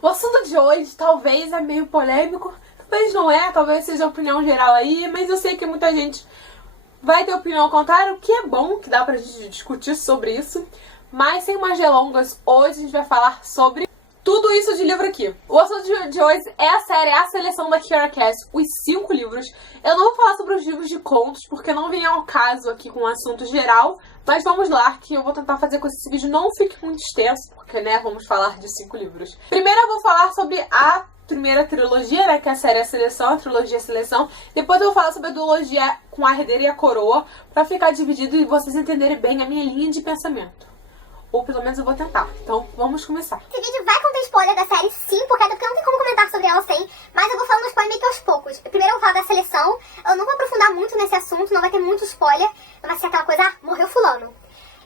O assunto de hoje talvez é meio polêmico, talvez não é, talvez seja a opinião geral aí, mas eu sei que muita gente vai ter opinião ao contrário, o que é bom, que dá pra gente discutir sobre isso. Mas sem mais delongas, hoje a gente vai falar sobre tudo isso de livro aqui. O assunto de hoje é a série A Seleção da Kiera Cass, os 5 livros. Eu não vou falar sobre os livros de contos, porque não vem ao caso aqui com um assunto geral. Mas vamos lá, que eu vou tentar fazer com que esse vídeo não fique muito extenso, porque, né, vamos falar de 5 livros. Primeiro eu vou falar sobre a primeira trilogia, né, que é a série A Seleção, a trilogia Seleção. Depois eu vou falar sobre a duologia com a Herdeira e a Coroa, pra ficar dividido e vocês entenderem bem a minha linha de pensamento. Ou pelo menos eu vou tentar. Então, vamos começar. Esse vídeo vai conter spoiler da série, sim, porque não tem como comentar sobre ela sem. Mas eu vou falando spoiler meio que aos poucos. Primeiro eu vou falar da seleção. Eu não vou aprofundar muito nesse assunto, não vai ter muito spoiler. Não vai ser aquela coisa, morreu fulano.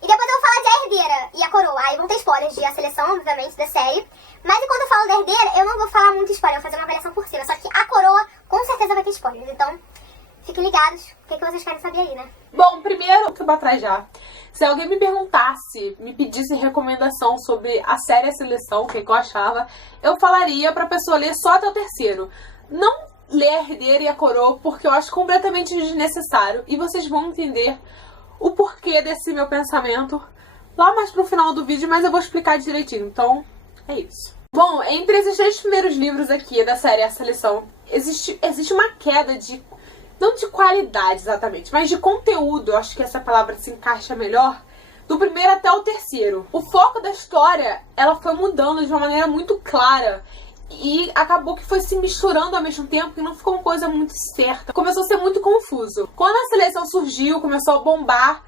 E depois eu vou falar de A Herdeira e a Coroa. Aí vão ter spoilers de A Seleção, obviamente, da série. Mas enquanto eu falo da Herdeira, eu não vou falar muito spoiler. Eu vou fazer uma avaliação por cima. Só que a Coroa, com certeza, vai ter spoilers. Então, fiquem ligados. O que vocês querem saber aí, né? Bom, primeiro, que eu vou atrás já. Se alguém me perguntasse, me pedisse recomendação sobre a série A Seleção, o que eu achava, eu falaria pra pessoa ler só até o terceiro. Não ler A Herdeira e a Coroa, porque eu acho completamente desnecessário. E vocês vão entender o porquê desse meu pensamento lá mais pro final do vídeo, mas eu vou explicar direitinho. Então, é isso. Bom, entre esses 3 primeiros livros aqui da série A Seleção, existe uma queda de... não de qualidade exatamente, mas de conteúdo, eu acho que essa palavra se encaixa melhor, do primeiro até o terceiro. O foco da história, ela foi mudando de uma maneira muito clara e acabou que foi se misturando ao mesmo tempo e não ficou uma coisa muito certa. Começou a ser muito confuso. Quando a Seleção surgiu, começou a bombar,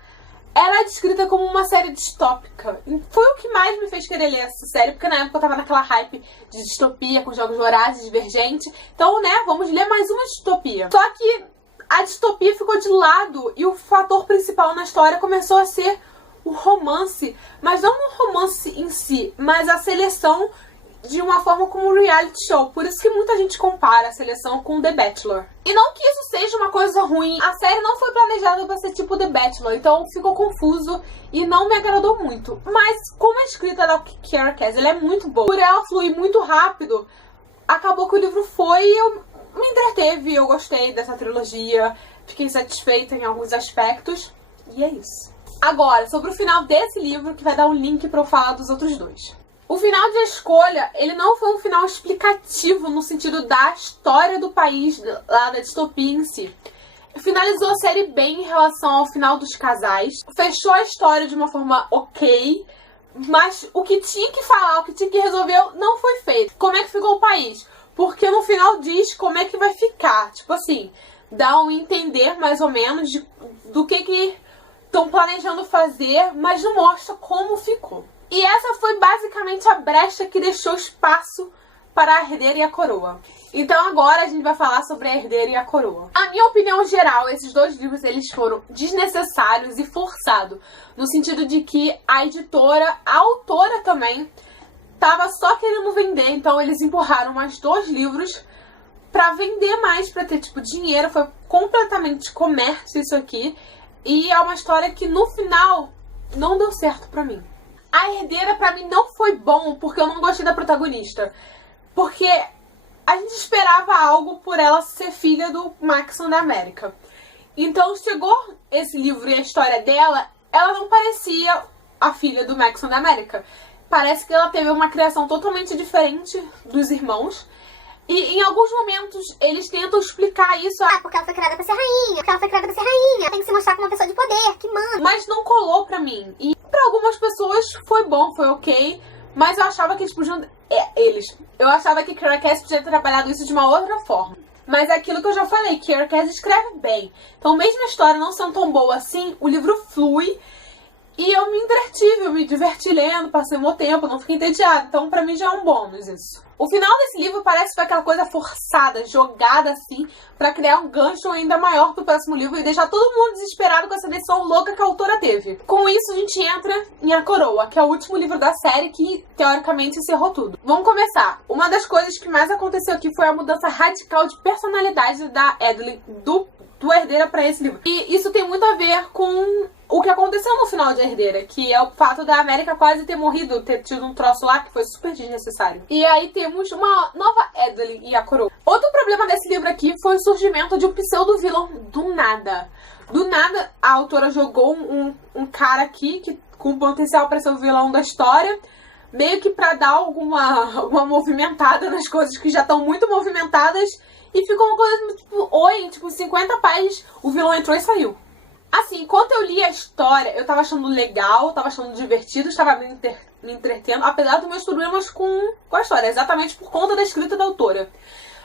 ela é descrita como uma série distópica. E foi o que mais me fez querer ler essa série, porque na época eu tava naquela hype de distopia, com Jogos Vorazes, Divergente. Então, né, vamos ler mais uma distopia. Só que a distopia ficou de lado e o fator principal na história começou a ser o romance. Mas não o romance em si, mas a seleção de uma forma como um reality show. Por isso que muita gente compara a Seleção com The Bachelor. E não que isso seja uma coisa ruim. A série não foi planejada pra ser tipo The Bachelor, então ficou confuso e não me agradou muito. Mas como a escrita da Kiera Cass, ela é muito boa. Por ela fluir muito rápido, acabou que o livro foi e eu me entreteve, eu gostei dessa trilogia, fiquei satisfeita em alguns aspectos, e é isso. Agora, sobre o final desse livro, que vai dar um link pra eu falar dos outros 2. O final de A Escolha, ele não foi um final explicativo no sentido da história do país, lá da distopia em si. Finalizou a série bem em relação ao final dos casais, fechou a história de uma forma ok, mas o que tinha que falar, o que tinha que resolver, não foi feito. Como é que ficou o país? Porque no final diz como é que vai ficar. Tipo assim, dá um entender mais ou menos do que estão planejando fazer, mas não mostra como ficou. E essa foi basicamente a brecha que deixou espaço para A Herdeira e a Coroa. Então agora a gente vai falar sobre A Herdeira e a Coroa. A minha opinião geral, esses 2 livros eles foram desnecessários e forçados. No sentido de que a editora, a autora também, tava só querendo vender, então eles empurraram mais 2 livros pra vender mais, pra ter, tipo, dinheiro. Foi completamente comércio isso aqui. E é uma história que, no final, não deu certo pra mim. A Herdeira, pra mim, não foi bom, porque eu não gostei da protagonista. Porque a gente esperava algo por ela ser filha do Maxon da América. Então, chegou esse livro e a história dela, ela não parecia a filha do Maxon da América. Parece que ela teve uma criação totalmente diferente dos irmãos. E em alguns momentos eles tentam explicar isso. Porque ela foi criada pra ser rainha. Porque ela foi criada pra ser rainha. Tem que se mostrar como uma pessoa de poder, que manda. Mas não colou pra mim. E pra algumas pessoas foi bom, foi ok. Mas eu achava que eles podiam... Eu achava que Kiera Cass podia ter trabalhado isso de uma outra forma. Mas é aquilo que eu já falei, Kiera Cass escreve bem. Então mesmo a história não sendo tão boa assim, o livro flui. E eu me entretive, eu me diverti lendo, passei o meu tempo, não fiquei entediada. Então pra mim já é um bônus isso. O final desse livro parece que foi aquela coisa forçada, jogada assim, pra criar um gancho ainda maior pro próximo livro e deixar todo mundo desesperado com essa decisão louca que a autora teve. Com isso a gente entra em A Coroa, que é o último livro da série que, teoricamente, encerrou tudo. Vamos começar. Uma das coisas que mais aconteceu aqui foi a mudança radical de personalidade da Adeline, do do Herdeira pra esse livro. E isso tem muito a ver com o que aconteceu no final de Herdeira, que é o fato da América quase ter morrido, ter tido um troço lá que foi super desnecessário. E aí temos uma nova Edelyn e a coroa. Outro problema desse livro aqui foi o surgimento de um pseudo-vilão do nada. Do nada, a autora jogou um cara aqui que, com potencial para ser o vilão da história, meio que pra dar alguma movimentada nas coisas que já estão muito movimentadas, e ficou uma coisa tipo, oi, tipo, 50 páginas, o vilão entrou e saiu. Assim, enquanto eu li a história, eu tava achando legal, tava achando divertido, estava me entretendo, apesar dos meus problemas com a história, exatamente por conta da escrita da autora.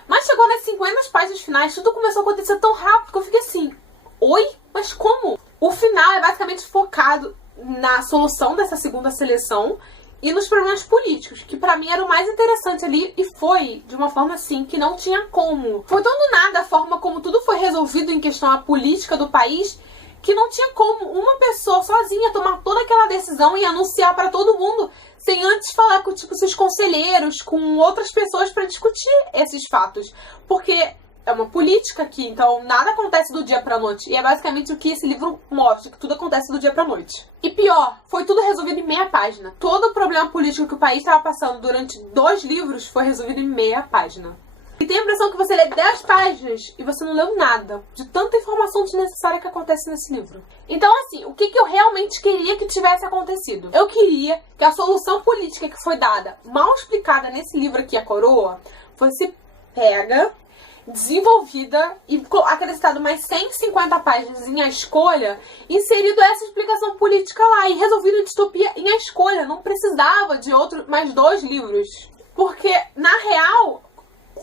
Mas chegou nas 50 páginas finais, tudo começou a acontecer tão rápido que eu fiquei assim, oi? Mas como? O final é basicamente focado na solução dessa segunda seleção e nos problemas políticos, que pra mim era o mais interessante ali, e foi de uma forma assim que não tinha como. Foi tão do nada a forma como tudo foi resolvido em questão à política do país, que não tinha como uma pessoa sozinha tomar toda aquela decisão e anunciar pra todo mundo, sem antes falar com, tipo, seus conselheiros, com outras pessoas pra discutir esses fatos. Porque é uma política aqui, então nada acontece do dia pra noite. E é basicamente o que esse livro mostra, que tudo acontece do dia pra noite. E pior, foi tudo resolvido em meia página. Todo o problema político que o país estava passando durante 2 livros foi resolvido em meia página. E tem a impressão que você lê 10 páginas e você não leu nada, de tanta informação desnecessária que acontece nesse livro. Então, assim, o que eu realmente queria que tivesse acontecido? Eu queria que a solução política que foi dada, mal explicada nesse livro aqui, A Coroa, fosse pega, desenvolvida e acrescentado mais 150 páginas em A Escolha, inserido essa explicação política lá e resolvido a distopia em A Escolha. Não precisava de mais 2 livros. Porque, na real,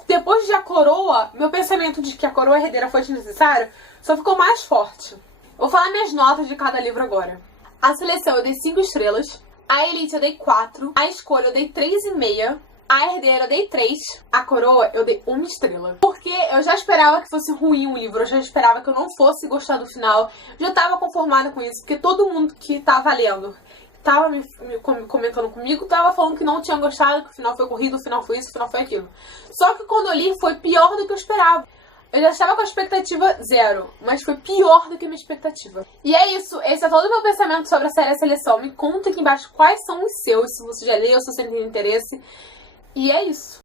depois de A Coroa, meu pensamento de que A Coroa Herdeira foi desnecessário só ficou mais forte. Vou falar minhas notas de cada livro agora. A Seleção eu dei 5 estrelas, A Elite eu dei 4, A Escolha eu dei 3,5, A Herdeira eu dei 3, A Coroa eu dei 1 estrela. Porque eu já esperava que fosse ruim o livro, eu já esperava que eu não fosse gostar do final, já tava conformada com isso, porque todo mundo que tava lendo tava me comentando comigo, tava falando que não tinha gostado, que o final foi corrido, o final foi isso, o final foi aquilo. Só que quando eu li, foi pior do que eu esperava. Eu já estava com a expectativa 0, mas foi pior do que a minha expectativa. E é isso, esse é todo o meu pensamento sobre a série A Seleção. Me conta aqui embaixo quais são os seus, se você já leu, se você tem interesse. E é isso.